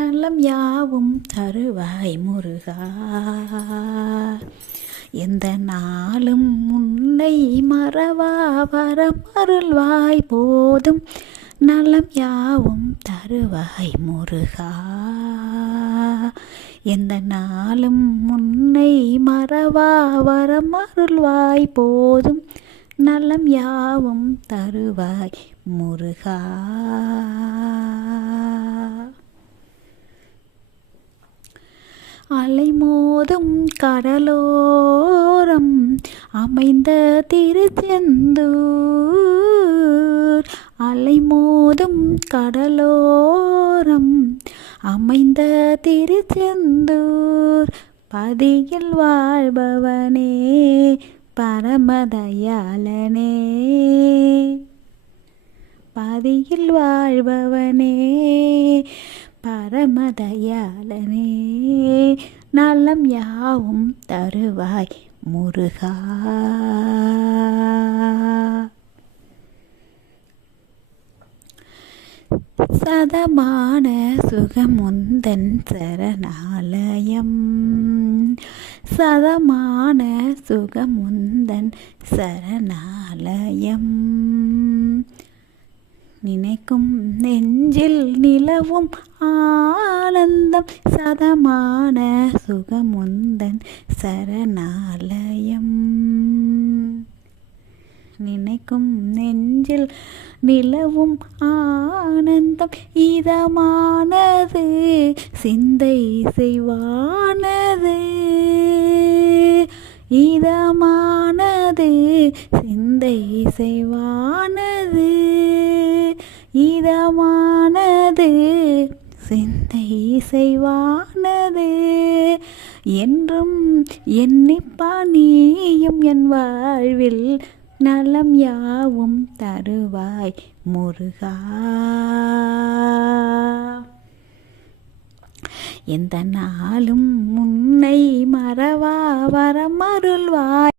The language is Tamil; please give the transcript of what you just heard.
நலம் யாவும் தருவாய் முருகா. எந்த நாளும் உன்னை மறவா வரமருள்வாய் போதும் நலம் யாவும் தருவாய் முருகா. எந்த நாளும் உன்னை மறவா வரமருள்வாய் போதும் நலம் யாவும் தருவாய் முருகா. அலைமோதும் கடலோரம் அமைந்த திருச்செந்தூர். அலைமோதும் கடலோரம் அமைந்த திருச்செந்தூர். பதியில் வாழ்பவனே பரமதயாளனே. பதியில் வாழ்பவனே பரமதயாளனே. நலம் யாவும் தருவாய் முருகா. சதமான சுகமுந்தன் சரணாலயம். சதமான சுகமுந்தன் சரணாலயம். நினைக்கும் நெஞ்சில் நிலவும் ஆனந்தம். சதமான சுகமுந்தன் சரணாலயம். நினைக்கும் நெஞ்சில் நிலவும் ஆனந்தம். இதமானது சிந்தை செய்வானது. இதமானது சிந்தை செய்வானது. இதமானது சிந்தை செய்வானது. என்றும் எண்ணிப்பா நீயும் என் வாழ்வில் நலம் யாவும் தருவாய் முருகா. எந்த நாளும் உன்னை மறவா வரமருள்வாய்